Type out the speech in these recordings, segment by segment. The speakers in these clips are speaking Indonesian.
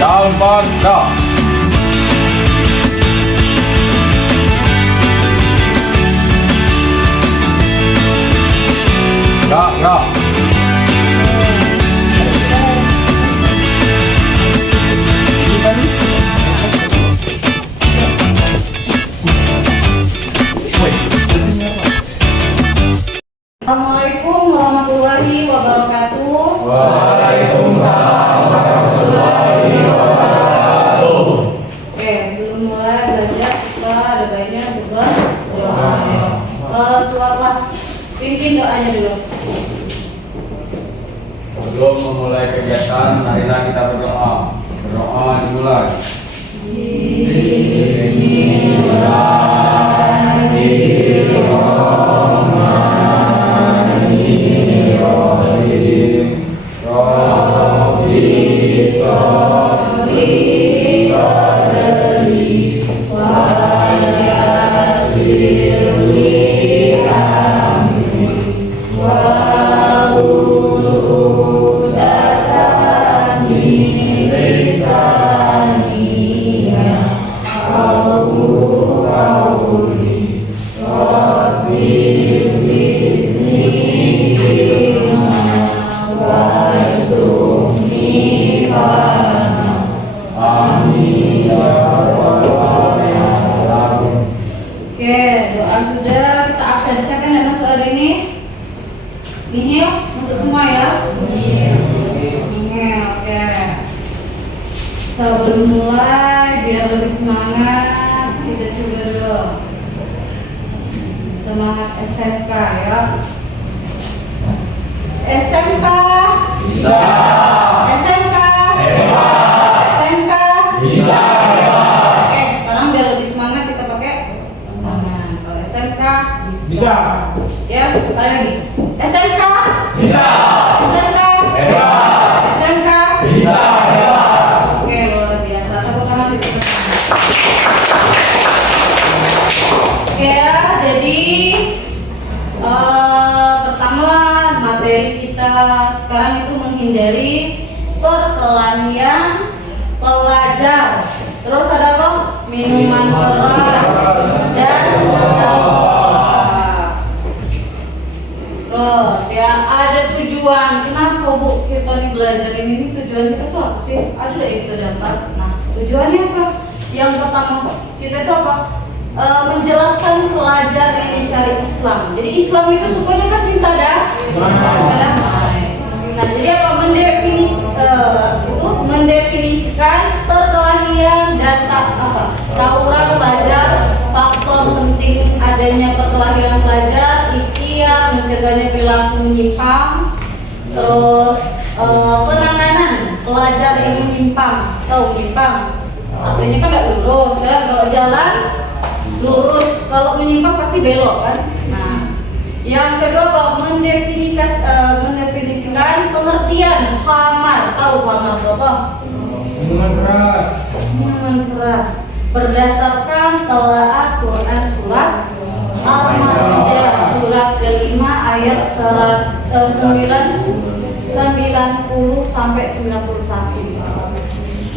Daun dah. Gerak. Assalamualaikum warahmatullahi wabarakatuh. Waalaikumsalam warahmatullahi wabarakatuh. Oke, belum mulai belajar kita ada baiknya juga keluar kelas pimpin doanya dulu. Sebelum memulai kegiatan, marilah kita berdoa. Berdoa dimulai. Oke, doa sudah, kita absen. Siapa yang masuk hari ini? Nihil, masuk semua ya? Nihil, oke. Sebelum mulai, biar lebih semangat, kita coba dulu. Semangat SMK ya. SMK. Bisa. SMK. Hebat. SMK. Bisa. Oke, sekarang biar lebih semangat kita pakai tangan. Kalau SMK Bisa. Ya, sekali lagi. SMK. Bisa. SMK. Hebat. SMK. Bisa. Hebat. Oke, luar biasa. Tepuk tangan di depan. Oke ya, jadi pertama materi kita sekarang itu menghindari perkelahian pelajar. Terus ada apa? Minuman keras dan narkoba. Terus ya ada tujuan. Kenapa Bu kita nih belajar ini tujuan kita tuh apa sih? Ada yang kita dapat. Nah tujuannya apa? Yang pertama kita itu apa? Menjelaskan pelajar yang mencari Islam. Jadi Islam itu sukanya kan cinta damai. Nah jadi apa? Mendefinisikan perkelahian dan tawuran pelajar, faktor penting adanya perkelahian pelajar, ikhtiar mencegahnya perilaku menyimpang, terus penanganan pelajar yang menyimpang. Tahu menyimpang? Artinya kan nggak lurus ya, kalau jalan lurus, kalau menyimpang pasti belok kan. Nah, yang kedua apa? Mendefinisikan pengertian khamar. Tahu khamar itu apa? Minuman keras. Minuman keras berdasarkan telaah Quran surat Al-Maidah surat kelima ayat 90 sampai 91.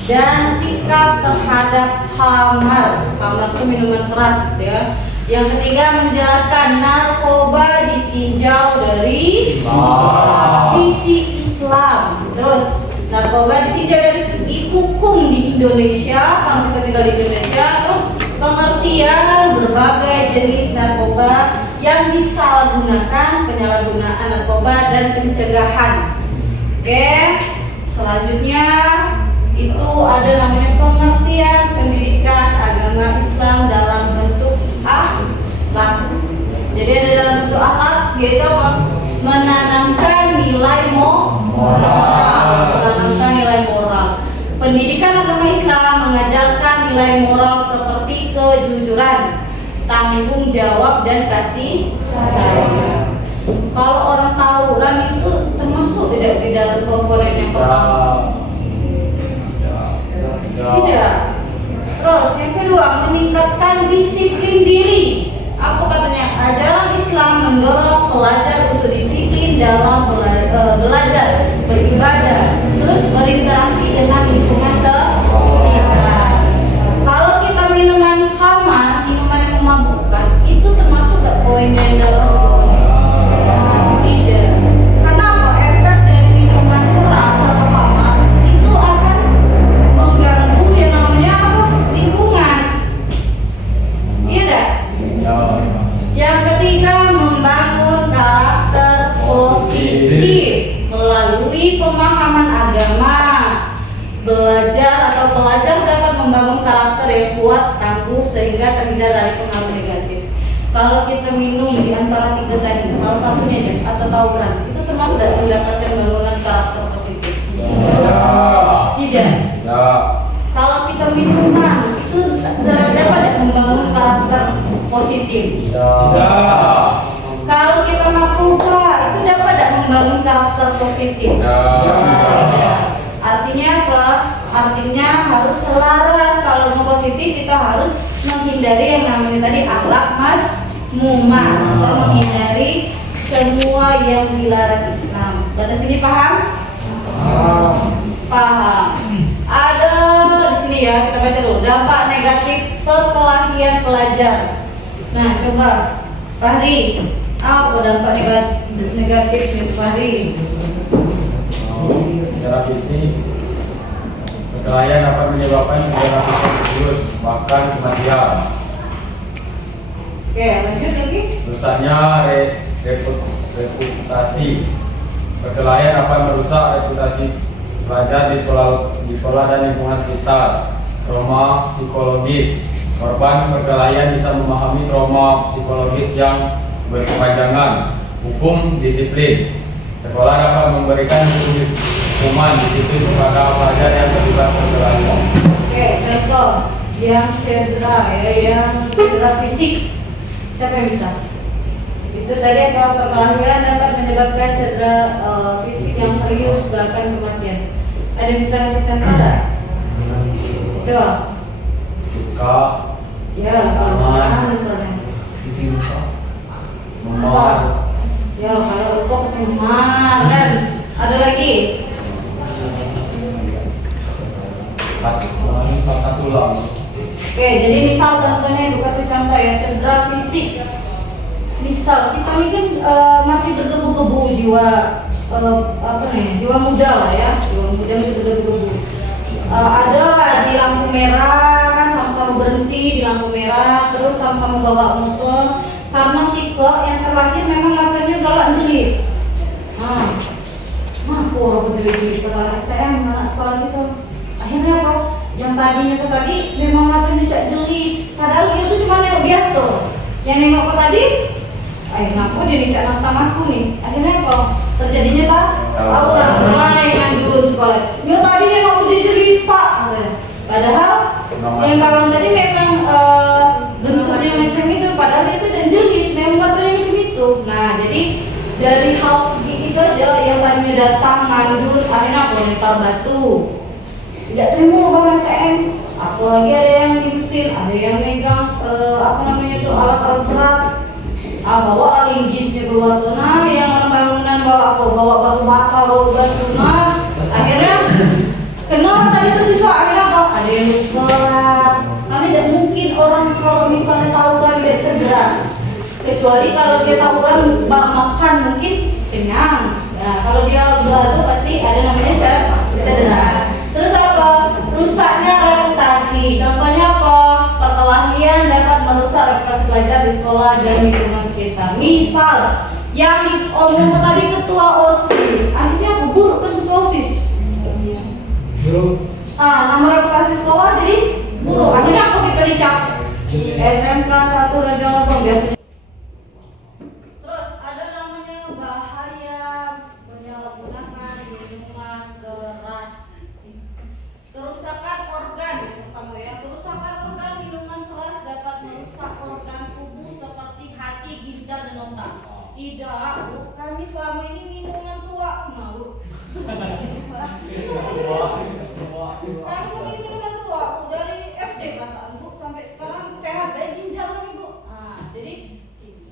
Dan sikap terhadap khamar itu minuman keras ya. Yang ketiga menjelaskan narkoba ditinjau dari sisi Islam. Terus narkoba ditinjau dari segi hukum di Indonesia, kalau kita tinggal di Indonesia. Terus pengertian berbagai jenis narkoba yang disalahgunakan, penyalahgunaan narkoba dan pencegahan. Oke, selanjutnya itu ada namanya pengertian pendidikan agama Islam dalam bentuk akhlak. Jadi ada dalam bentuk akhlak yaitu apa? Menanamkan nilai moral. Menanamkan nilai moral. Pendidikan agama Islam mengajarkan nilai moral seperti kejujuran, tanggung jawab dan kasih sayang. Kalau orang tawuran itu termasuk tidak di dalam komponen yang pertama? Tidak. Terus yang kedua meningkatkan disiplin diri. Apa katanya? Ajaran Islam mendorong pelajar untuk disiplin dalam belajar, beribadah, terus berinteraksi dengan lingkungan belajar atau pelajar dapat membangun karakter yang kuat, tangguh sehingga terhindar dari pengaruh negatif. Kalau kita minum di antara tiga tadi, salah satunya aja atau tawuran, itu termasuk tidak mendapatkan bangunan karakter positif? Tidak. Ya. Kalau kita minuman itu dapat membangun karakter positif? Ya. Kalau kita narkoba itu dapat membangun karakter positif? Tidak. Artinya apa? Artinya harus selaras. Kalau mau positif kita harus menghindari yang namanya tadi akhlak mazmumah atau menghindari semua yang dilarang Islam. Batas ini paham? Paham. Ada di sini ya, kita baca dulu. Dampak negatif perkelahian pelajar. Nah, coba Fahri, apa dampak negatifnya Fahri? Secara fisik, perkelahian dapat menyebabkan gejala fisik serius, bahkan kematian. Oke, lanjut lagi. Rusaknya reputasi. Perkelahian dapat merusak reputasi pelajar di sekolah dan lingkungan sekitar. Trauma psikologis. Korban perkelahian bisa memahami trauma psikologis yang berkepanjangan. Hukum disiplin. Sekolah dapat memberikan hukuman disiplin kepada pelajar yang terlibat perkelahian. Oke, contoh yang cedera ya, yang cedera fisik. Siapa yang bisa? Itu tadi kalau perkelahian dapat menyebabkan cedera fisik yang serius bahkan kematian. Ada yang bisa ngasih contoh enggak? Coba. Luka. Ya, kalau misalnya. Memar. Ya, kalau luka pasti memar kan. Ada lagi? Patah tulang. Oke, jadi misal contohnya ibu kasih contoh ya, cedera fisik. Misal kita ini kan masih bergebu-gebu jiwa, jiwa muda lah ya, jiwa muda masih bergebu-gebu. Ada lah di lampu merah kan sama-sama berhenti di lampu merah, terus sama-sama bawa motor. Karena si kok yang terlahir memang matanya galak jelit. Aku orang jelit pada STM anak sekolah gitu. Akhirnya apa? Yang tadinya ke tadi memang matanya cak jelit, padahal dia tuh cuma nengok biasa. Yang nengok ke tadi, ngaku dia dicak naftam aku nih. Akhirnya apa? Terjadinya tak? Tawuran mulai ngandun sekolah. Nyo tadi nengok aku jelit pak. Padahal yang kawan tadi memang bentuknya macam itu, padahal itu dan jelit, memang matanya macam itu. Nah jadi dari hal segi itu aja yang tadinya datang ngandun, akhirnya aku lempar batu. Tidak terima bang STM, apalagi ada yang di mesin, ada yang megang alat-alat berat, bawa linggisnya keluar tuh, nah yang orang bangunan bawa batu bata, bawa batu, nah akhirnya kenal tadi tuh siswa, akhirnya apa? Ada yang luka, karena tidak mungkin orang kalau misalnya tawuran dia cedera, kecuali kalau dia tawuran makan mungkin kenyang. Nah kalau dia batu pasti ada namanya cedera. Terus apa? Rusaknya reputasi. Contohnya apa? Perkelahian dapat merusak reputasi pelajar di sekolah dan lingkungan sekitar. Misal, yang diomong tadi ketua OSIS, akhirnya apa? Buruk kan ketua OSIS? Buruk. Nama reputasi sekolah jadi buruk. Akhirnya apa kita dicap? SMK 1 Regional biasanya. Terus ada namanya bahaya penyalahgunaan minuman keras. Kerusakan organ, pertama ya, kerusakan organ minuman keras dapat merusak organ tubuh seperti hati, ginjal dan otak. Tidak, Bu, kami selama ini minuman tua, Bu. Kami selama ini minuman tua, Bu, dari SD perasaan, Bu, sampai sekarang sehat, baik ginjal kami, Bu. Jadi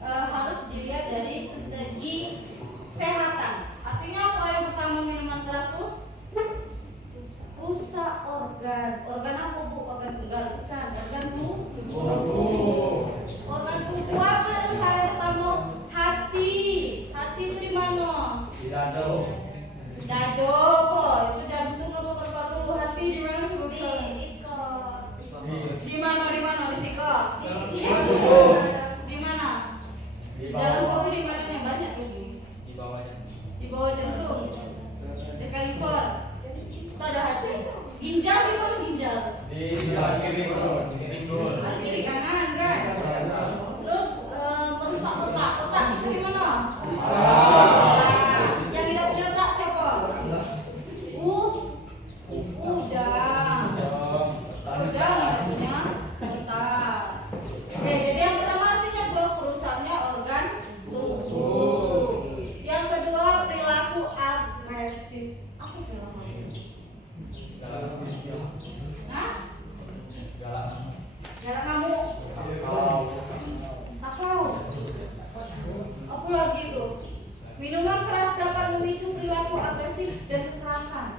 harus dilihat dari segi kesehatan. Artinya apa yang pertama minuman keras tuh? Rusak organ. Organ apa Bu? Organ tunggal bukan. Organ tubuh. Organ tubuh apa yang saya pertama? Hati. Hati itu di mana? Di dado. Dado kok. Itu jantung apa paru-paru? Hati di mana sebetulnya? Di mana? Di siko. Di mana? Di dalam tubuh di mananya banyak tubuh. Di bawahnya. Di bawah jantung. Di California. Itu ada hati. Ginjal kaki mana ginjal? Di sebelah kiri dulu, di pinggul. Kiri kanan kan? Terus merusak otak. Otak itu di mana? Yang tidak punya otak siapa? Udang. Udang tidak punya otak. Oke, jadi yang pertama artinya kerusaknya organ tubuh. Yang kedua perilaku agresif. Apa perilaku agresif? Hah? Galak ngamuk. Sakau. Apa lagi itu? Minuman keras dapat memicu perilaku agresif dan kekerasan.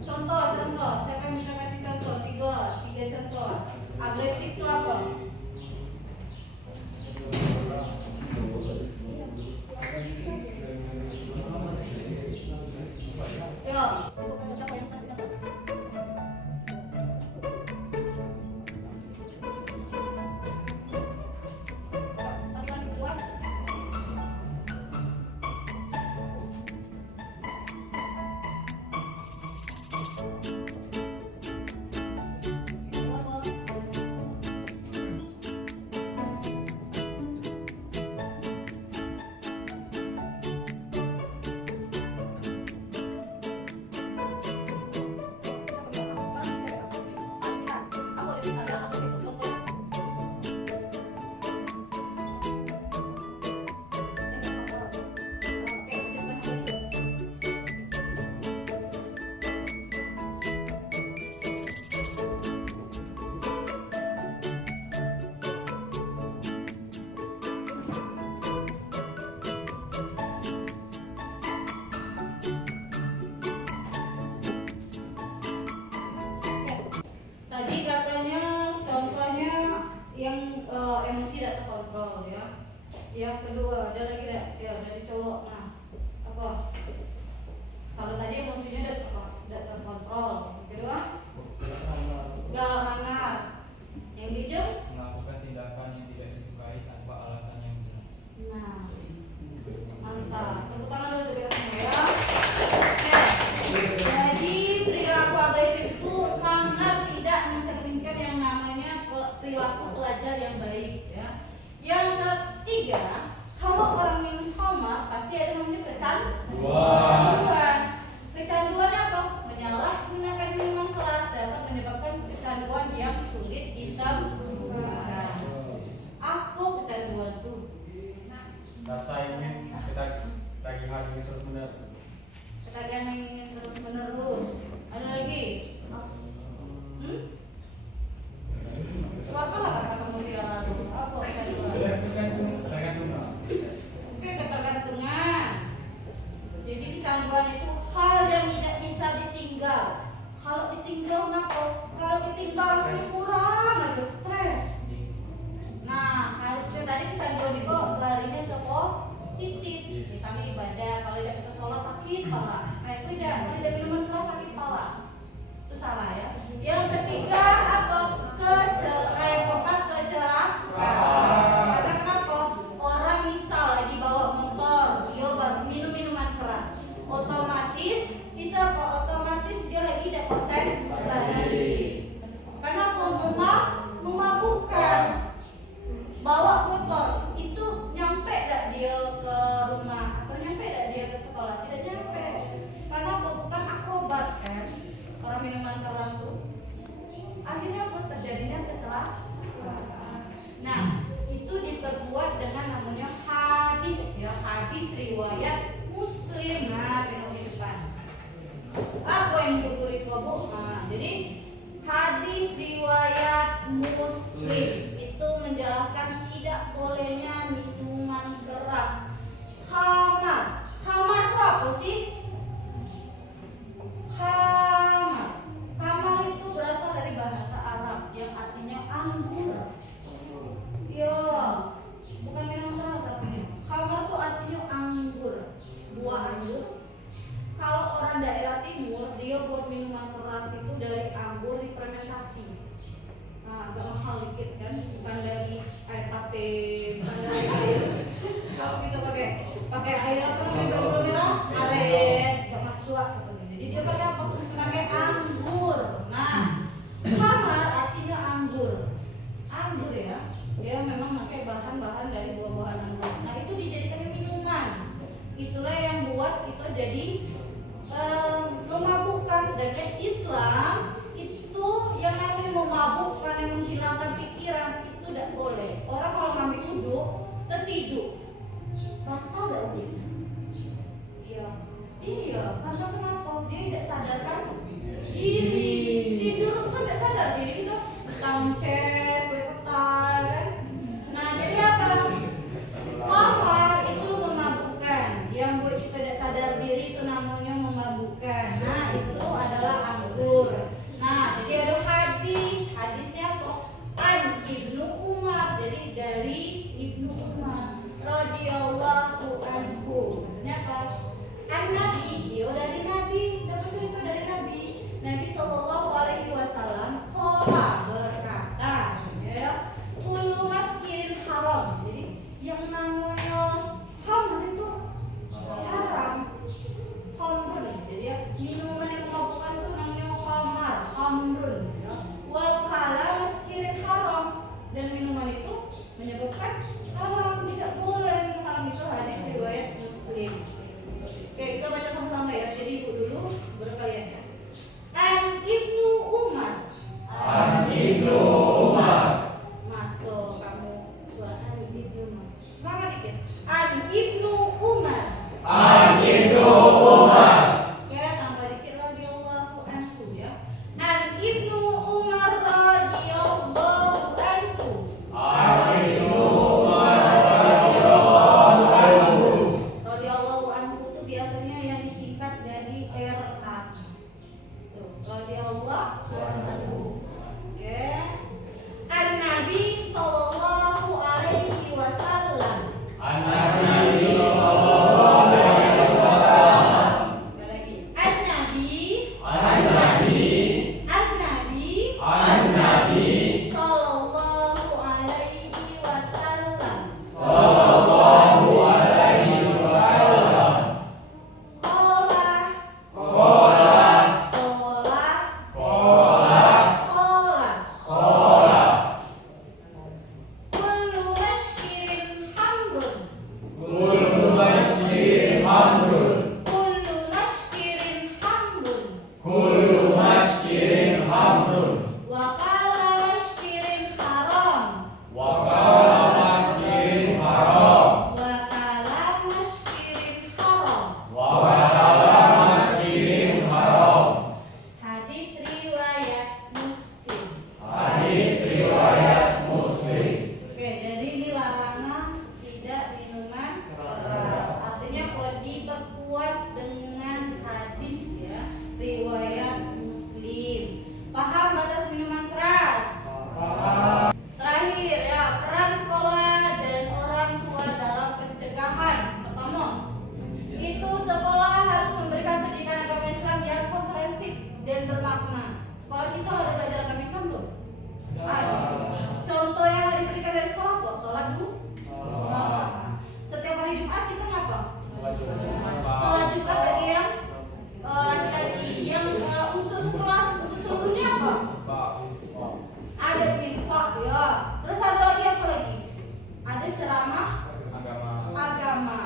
Contoh, siapa yang bisa kasih contoh? Tiga contoh. Agresif itu apa? Yo, bukan siapa yang kasih contoh? Tapi kan kuat. Tadi katanya contohnya yang emosi tidak terkontrol ya. Yang kedua ada lagi tidak? Ya dari cowok. Nah apa? Kalau tadi emosinya tidak terkontrol. Yang kedua galak hangat. Yang dijung melakukan tindakan yang tidak disukai tanpa alasan yang jelas. nah mantap. Tepuk tangan dulu untuk kita semua ya. Oke. Jadi perilaku agresif itu sangat tidak mencerminkan yang namanya perilaku pelajar yang baik ya. Yang ketiga, kalau orang minum khamar pasti ada namanya kecanduan. Kecanduan apa? Menyalahgunakan minuman keras dapat menyebabkan kecanduan yang sulit disembuhkan. Apa kecanduan itu? Rasa ingin kita tagihan ini terus menerus. Ketagihan yang ingin terus menerus. Ada lagi? Apa lah kata kamu dia lalu? Apa kecanduan? Oke, ketergantungan. Jadi kecanduan itu hal yang tidak bisa ditinggal. Kalau ditinggal kenapa? Kalau ditinggal langsung kurang aja stres. Nah, harusnya tadi kecanduan itu larinya ke positif. Misalnya ibadah, kalau tidak kita sholat sakit kepala. Kalau tidak minuman keras sakit kepala. Itu salah ya. Yang ketiga apa? Kecelakaan. Karena kenapa? Orang misal lagi bawa motor, dia minum minuman keras, otomatis itu apa? Otomatis dia lagi tidak konsentrasi. Karena memabukkan. Bawa motor itu nyampe tak dia ke rumah atau nyampe tak dia ke sekolah? Tidak nyampe. Karena bukan akrobat kan? Orang minuman keras itu. Akhirnya apa? Terjadinya kecelakaan. Nah, itu diperbuat dengan namanya hadis ya, hadis riwayat Muslim. Nah, tengok di depan. Apa yang ditulis Bu? Nah, jadi hadis riwayat Muslim itu menjelaskan tidak bolehnya minuman keras. Khamar itu apa sih? Khamar itu berasal dari bahasa Arab yang artinya anggur. Ya, bukan minuman keras artinya. Khamar itu artinya anggur, buah anggur. Kalau orang daerah timur, dia buat minuman keras itu dari anggur difermentasi. Nah, agak mahal dikit kan, bukan dari air tape, bukan dari air. Kalau kita pakai air apa namanya, gula merah, aren, gak masuk. Jadi Jadi dia pakai apa? Pakai anggur. Nah, khamar artinya anggur. Anggur ya, dia memang pakai bahan-bahan dari buah-buahan anggur. Nah itu dijadikan minuman. Itulah yang buat kita jadi memabukkan. Sedangkan Islam itu yang namanya memabukkan, yang menghilangkan pikiran itu tidak boleh. Orang kalau ngambil wudhu tertidur, batal tidak wudhunya? Iya, karena kenapa? Dia tidak sadarkan diri. Tidur kan tidak sadar diri, kita tangces, berpetai kan? Nah jadi apa? Khamar itu memabukkan. Yang buat kita tidak sadar diri itu namanya memabukkan. Nah itu adalah anggur. Nah jadi ada hadis. Hadisnya apa? An Ibnu Umar. Jadi dari Ibnu Umar radhiyallahu anhu. Ini apa? An-Nabi, dia dari Nabi, dapat cerita dari Nabi. Nabi Shallallahu Alaihi Wasallam qala berkata, ya, kullu maskirin haram. Jadi yang namanya khamr itu haram. Khamrun. Jadi minuman yang memabukkan itu namanya khamar, khamrun. Ya. Wal kala maskirin haram, dan minuman itu menyebabkan haram, tidak boleh minum haram. Itu hadis riwayat Muslim. Oke, kita baca sama-sama ya. Jadi ibu dulu, baru kalian ya. An Ibnu Umar. An Ibnu Umar. Masuk kamu suara An Ibnu Umar. Semangat dikit. An Ibnu Umar. An Ibnu Umar. Oke, tambah dikit radhiyallahu anhu ya. An Ibnu Umar radhiyallahu anhu. An Ibnu Umar radhiyallahu anhu. Radhiyallahu anhu itu biasanya yang disingkat dari RA. Tuh, radhiyallahu anhu. Oke. An-Nabi sallallahu alaihi wasallam. An-Nabi sallallahu alaihi wasallam. Sekali lagi. An-Nabi. An-Nabi. An-Nabi. An-Nabi sallallahu alaihi wasallam. sallallahu alaihi wasallam. Qala. Qala. Qala. Qala. Qala. Qala. Kullu mashkirin hamrun. Kullu masjirin hamrun. Kullu mashkirin hamrun. Kullu masjirin hamrun. Wa qala mashkirin haram. Wa qala masjirin haram. Wa qala mashkirin haram. Wa qala masjirin haram. Hadis riwayat Muslim. Hadis riwayat Muslim. Oke, jadi ini larangan tidak minuman keras. Artinya kalau diperkuat dengan hadis ya, riwayat Muslim. Paham batas minuman keras? Terakhir ya, peran sekolah dan orang tua dalam pencegahan. Pertama, itu sekolah harus memberikan pendidikan agama Islam yang komprehensif dan bermakna. Sekolah kita ada belajar agama Islam belum? Ada. Contoh yang ada diberikan dari sekolah kok, sholat dulu. Setiap hari Jumat kita ngapa? Sholat Jumat bagi yang laki-laki, yang untuk sekelas, untuk seluruhnya apa? Ada infak ya. Terus ada lagi apa lagi? Ada ceramah agama.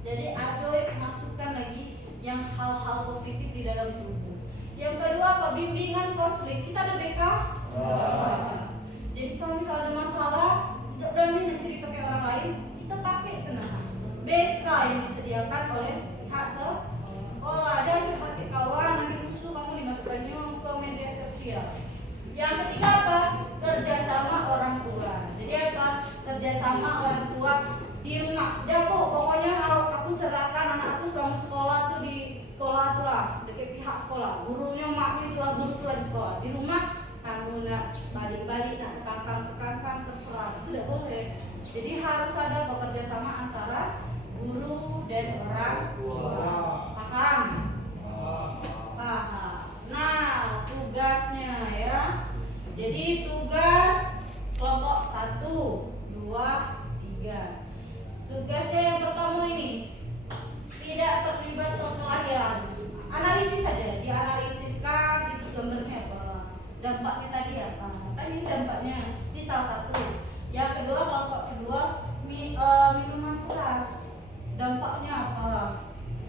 Jadi ada masukkan lagi yang hal-hal positif di dalam tubuh. Yang kedua apa? Bimbingan konseling. Kita ada BK. Jadi kalau misalnya ada masalah, tidak berani cerita ke orang lain, kita pakai kenapa? BK yang disediakan oleh pihak sekolah. Jangan pakai kawan, nanti musuh kamu dimasukkannya ke media sosial. Yang ketiga apa? Kerjasama orang tua. Jadi apa? Kerjasama orang tua di rumah. Jago, pokoknya kalau aku serahkan anak aku selama sekolah tuh di sekolah tuh lah, dekat pihak sekolah. Gurunya maknya itulah guru tuh lah di sekolah. Di rumah kamu nak balik-balik, nak kekangkang terserah. Itu tidak boleh. Jadi harus ada bekerja sama antara guru dan orang tua. Paham? Paham. Nah, tugasnya ya. Jadi tugas kelompok 1, 2, 3. Tugasnya yang pertama ini tidak terlibat perkelahian. Analisis saja. dampaknya. Ini salah satu. Yang kedua, kelompok kedua, minuman keras. Dampaknya apa?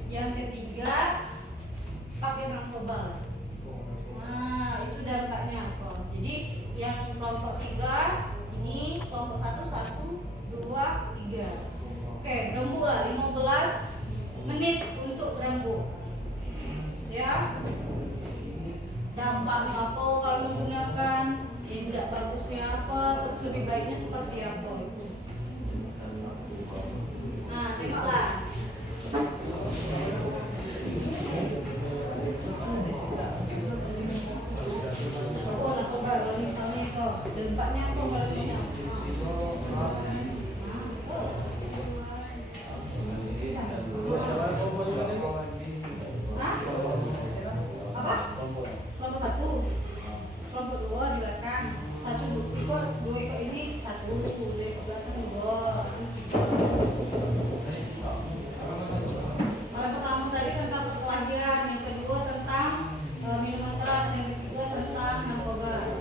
Yang ketiga, pakai narkoba. Nah, itu dampaknya apa? Jadi yang kelompok 3 ini, kelompok 1, 2, 3. Oke, berembuk lah 15 menit untuk berembuk. Ya. Dampaknya apa kalau menggunakan? Tidak bagusnya apa? Terus lebih baiknya seperti apa itu? Nah, tengoklah. Oh, narkoba kalau misalnya itu dampaknya apa kalau misalnya? Hah? Apa? Kelompok 1, kelompok 2 di belakang. 1 ikut, 2 ikut ini 1, 2 ikut belakang 2. Yang pertama tadi tentang perkelahian, yang kedua tentang minuman keras, yang ketiga tentang narkoba.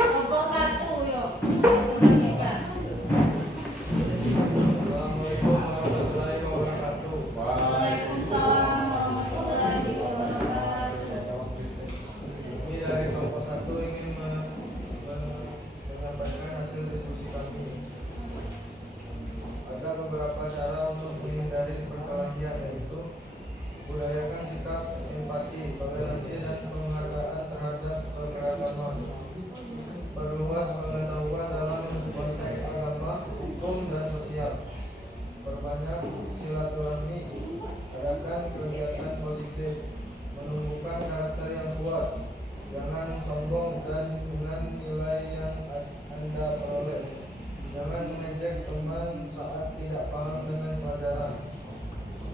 Kelompok 1 yuk. Waalaikumsalam warahmatullahi wabarakatuh. Ini dari kelompok 1 ingin menyampaikan hasil diskusi kami. Ada beberapa cara untuk menghindari perkelahian, yaitu budayakan sikap empati, toleransi dan penghargaan terhadap keberagaman. Perluas pengetahuan dalam konteks agama, hukum dan sosial. Perbanyak silaturahmi, adakan kegiatan positif, menumbuhkan karakter yang kuat. Jangan sombong dan dengan nilai yang Anda peroleh. Jangan mengejek teman saat tidak paham dengan pelajaran.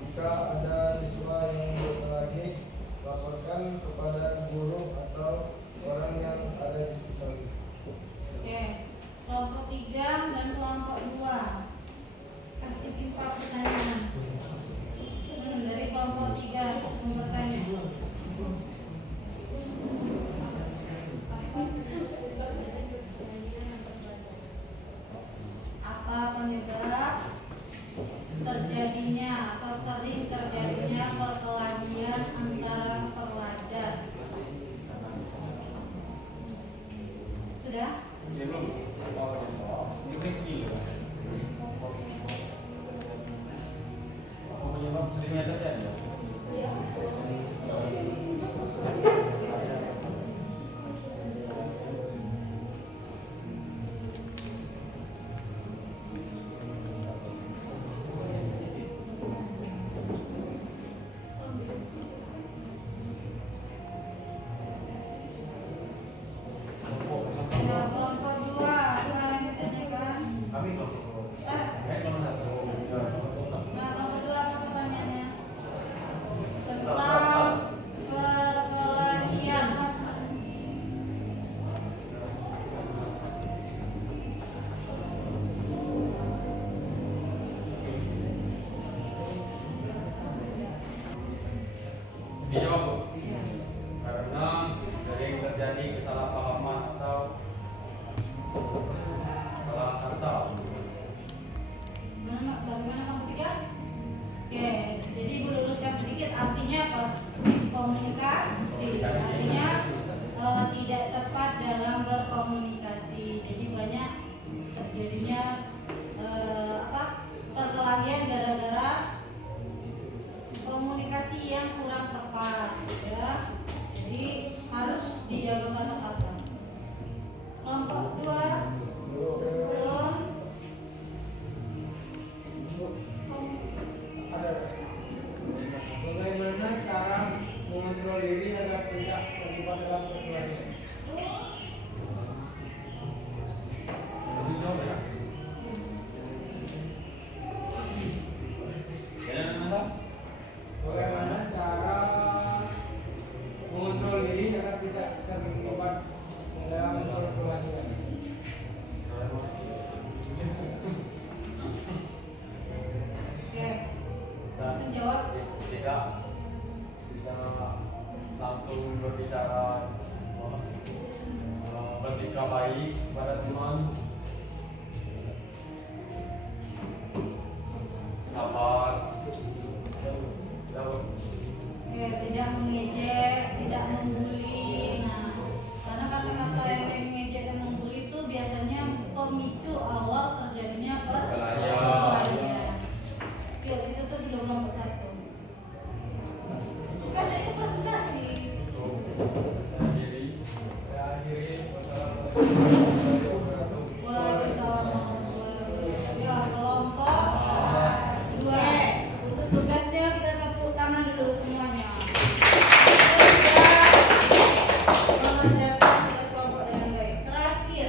Jika ada siswa yang berkelahi, laporkan kepada guru atau orang yang ada di sekitar. Oke, kelompok 3 dan kelompok 2 kasih timpa pertanyaan. Dari kelompok 3 bertanya. Apa penyebab terjadinya atau sering terjadinya perkelahian antara pelajar? Sudah? Penyebab seringnya terjadi. Kelompok 2 yang ditanyakan. Kami kelompok satu. Nah, nomor 2 apa pertanyaannya? Tentang perkelahian. Dijawab, Bu. Karena sering terjadi kesalahpahaman atau salah kata. Bagaimana nomor 3? Oke, jadi ibu luruskan sedikit, artinya apa? Miskomunikasi. Artinya tidak tepat dalam berkomunikasi. Jadi banyak terjadinya perkelahian gara-gara yang kurang tepat, ya. Jadi harus dijaga kata-kata. Kelompok 2 belum. Bagaimana cara mengontrol diri agar tidak terlibat dalam perkelahian? Bagaimana cara mengontrol diri agar tidak terlibat dalam perkelahian? Oke, Dan langsung jawab. tidak langsung berbicara, bersikap baik pada teman, sabar, Oke, tidak mengejek, tidak membuli. Nah, karena kata-kata yang mengejek dan membuli itu biasanya pemicu awal terjadinya perkelahian. Yuk, itu tuh belum nomor 1. Kan itu presentasi. diri. Saya akhiri. Wassalamualaikum warahmatullahi wabarakatuh. Waalaikumsalam warahmatullahi wabarakatuh. Ya, kelompok 2. Untuk tugasnya kita tepuk tangan dulu semuanya. Sudah mengerjakan tugas kelompok dengan baik. Terakhir,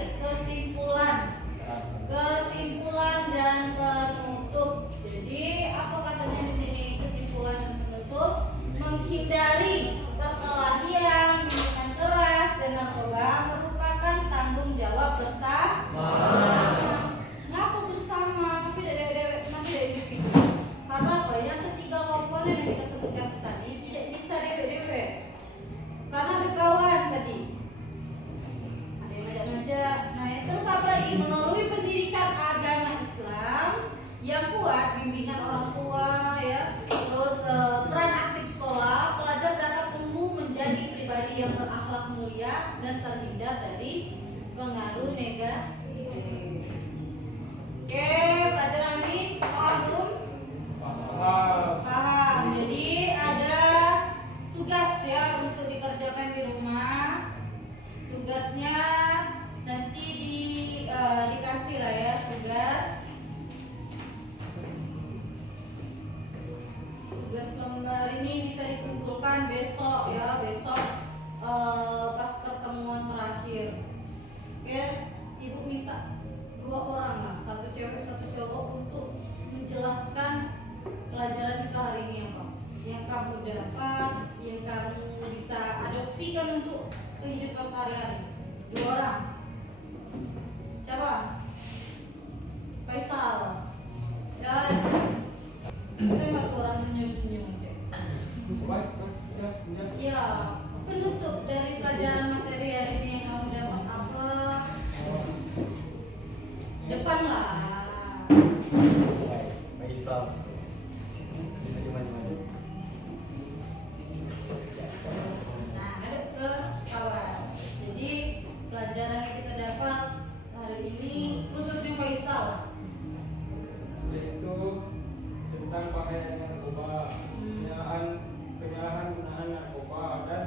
kesimpulan dan penutup. Jadi apa katanya di sini kesimpulan dan penutup? Menghindari perkelahian, minuman keras dan narkoba merupakan tanggung jawab bersama. Ngapa bersama? Tapi dewek nanti dari bikin. Karena apa? Yang ketiga komponen yang kita sebutkan tadi tidak bisa dewek. Karena ada kawan tadi. Ada yang ngajak-ngajak. Nah, terus apa lagi? Melalui pendidikan agama Islam yang kuat, bimbingan orang tua, ya, terus peran aktif sekolah, pelajar dapat tumbuh menjadi pribadi yang berakhlak mulia dan terhindar dari pengaruh negatif. Oke, pelajaran ini paham belum? Paham. Jadi ada tugas ya untuk dikerjakan di rumah. Tugasnya nanti dikasih lah ya tugas. Tugas lembar ini bisa dikumpulkan besok ya, besok pas pertemuan terakhir. Oke, ibu minta 2 orang lah, 1 cewek 1 cowok untuk menjelaskan pelajaran kita hari ini apa yang kamu dapat, yang kamu bisa adopsikan untuk kehidupan sehari-hari. 2 orang. Siapa? Faisal. Dan kita nggak kurang senyum-senyum. Ya, penutup dari pelajaran materi hari ini yang kamu dapat apa? Depan lah. Faisal. Nah, ada ke kawan. Jadi pelajaran yang kita dapat hari ini khususnya Faisal. Yaitu tentang bahayanya narkoba, penyalahan penggunaan narkoba dan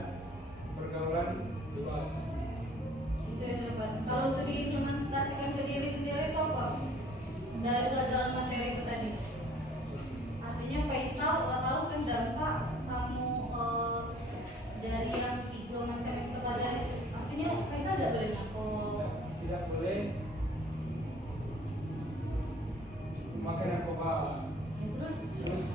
pergaulan bebas. Itu yang dapat. Kalau untuk diimplementasikan ke diri sendiri itu apa? Dari pelajaran materi itu tadi. Artinya Faisal nggak tahu kan dampak dari yang 3 macam yang kita pelajari. Artinya Faisal tidak boleh narkoba. Tidak boleh memakai narkoba. Ya, terus Terus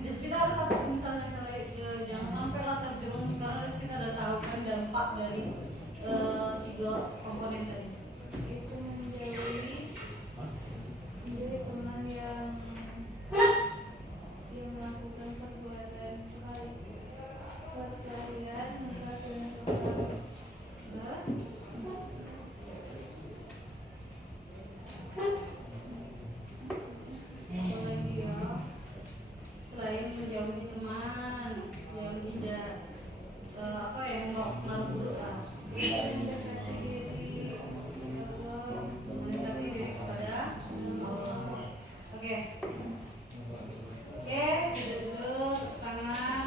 Terus kita harus apa misalnya kalau jangan sampai lah terjerumus karena terus kita udah tahu kan dampak dari tiga komponen tadi. Itu menjauhi teman yang melakukan perbuatan perkelahian Apalagi ya, selain menjauhi teman yang tidak apa ya nggak pengaruh buruk lah. mendekati diri Allah. Mendekati diri kepada Allah. Oke, duduk dulu, tangan.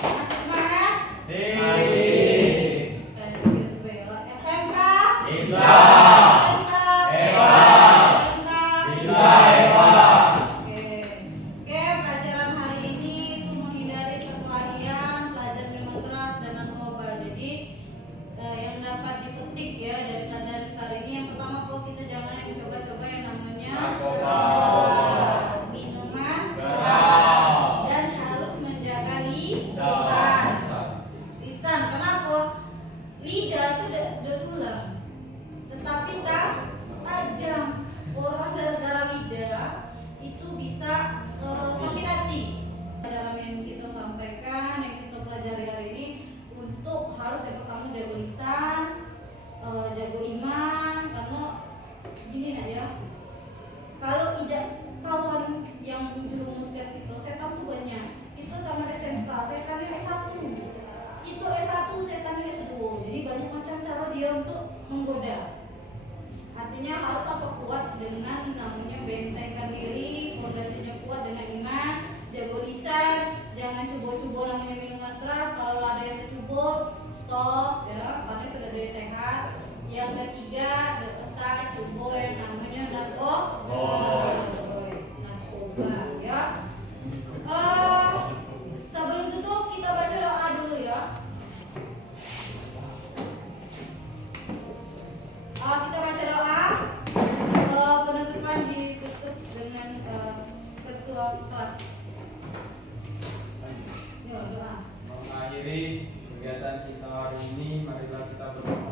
Masih semangat? Sip. Sekali lagi kita coba ya. SMK? Bisa. SMK? Hebat. SMK? Bisa hebat. Oke, pelajaran hari ini itu menghindari perkelahian, belajar minuman keras dan narkoba. Jadi yang dapat dipetik ya dari pelajaran kita hari ini yang pertama kok kita jangan yang coba-coba yang namanya Narkoba. minuman Keras. keras dan harus menjaga lisan. Bisa. Lisan, kenapa? Lidah itu udah tulang, tetapi tajam. Orang gara-gara lidah itu bisa sakit hati. Pelajaran yang kita sampaikan, yang kita pelajari hari ini untuk harus yang pertama jaga lisan, jaga iman, karena gini nak ya. Kalau tidak kawan yang menjerumuskan kita, setan tuh banyak. Kita tamat SMK, setannya S1. Itu S1, setannya S2. Jadi banyak macam cara dia untuk menggoda. Artinya harus apa kuat dengan namanya bentengkan diri, fondasinya kuat dengan iman, jaga lisan, jangan coba-coba namanya minuman keras. Kalau ada yang tercoba, stop ya, karena itu tidak ada sehat. Yang ketiga, tidak usah coba yang namanya narkoba ya. Sebelum tutup kita baca doa dulu ya. Kita baca doa. Penutupan ditutup dengan ketua kelas. Yuk, doa. Mengakhiri kegiatan kita hari ini, marilah kita berdoa.